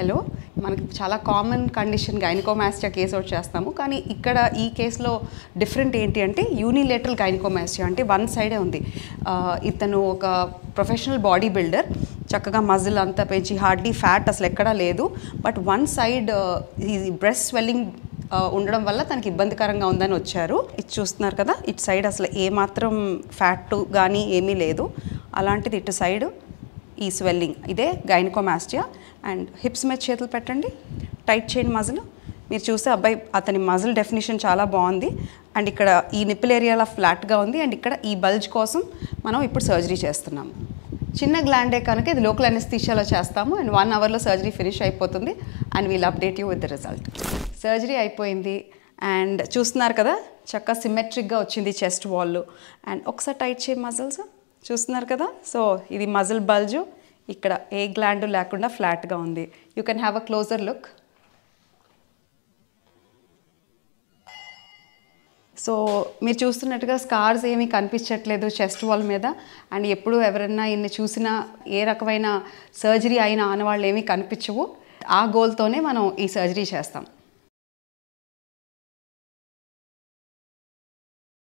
Hello, మనకి చాలా common condition gynaecomastia case out చేస్తాము. కానీ ఇక్కడ ఈ కేసులో డిఫరెంట్ ఏంటి అంటే యూనిలేటరల్ గైనకోమాస్టియా, అంటే వన్ సైడే ఉంది. ఇతను ఒక ప్రొఫెషనల్ బాడీ బిల్డర్, చక్కగా మజిల్ అంతా పెంచి హార్డ్లీ ఫ్యాట్ అసలు ఎక్కడా లేదు. బట్ వన్ సైడ్ ఈ బ్రెస్ట్ స్వెల్లింగ్ ఉండడం వల్ల తనకి ఇబ్బందికరంగా ఉందని వచ్చారు. ఇది చూస్తున్నారు కదా, ఇటు సైడ్ అసలు ఏమాత్రం ఫ్యాట్ కానీ ఏమీ లేదు. అలాంటిది ఇటు సైడ్ ఈ స్వెల్లింగ్, ఇదే గైనకోమాస్టియా. అండ్ హిప్స్ మీద చేతులు పెట్టండి, టైట్ చేయండి మజిల్. మీరు చూస్తే అతని మజిల్ డెఫినేషన్ చాలా బాగుంది. అండ్ ఇక్కడ ఈ నిప్పుల్ ఏరియాలో ఫ్లాట్గా ఉంది. అండ్ ఇక్కడ ఈ బల్జ్ కోసం మనం ఇప్పుడు సర్జరీ చేస్తున్నాము. చిన్న గ్లాండే కనుక ఇది లోకల్ అనెస్థీషియాలో చేస్తాము. అండ్ 1 అవర్లో సర్జరీ ఫినిష్ అయిపోతుంది. And we'll update you with the result. Surgery అయిపోయింది. అండ్ చూస్తున్నారు కదా, చక్కగా సిమెట్రిక్గా వచ్చింది చెస్ట్ వాల్. అండ్ ఒకసారి టైట్ చేయ మజిల్స్, చూస్తున్నారు కదా. సో ఇది మజిల్ బల్జు, ఇక్కడ ఏ గ్లాండ్ లేకుండా ఫ్లాట్గా ఉంది. You can have a closer look. So మీరు చూస్తున్నట్టుగా స్కార్స్ ఏమీ కనిపించట్లేదు చెస్ట్ వాల్ మీద. అండ్ ఎప్పుడు ఎవరైనా ఇన్ని చూసినా ఏ రకమైన సర్జరీ అయినా ఆనవాళ్ళు ఏమీ కనిపించవు. ఆ గోల్తోనే మనం ఈ సర్జరీ చేస్తాం.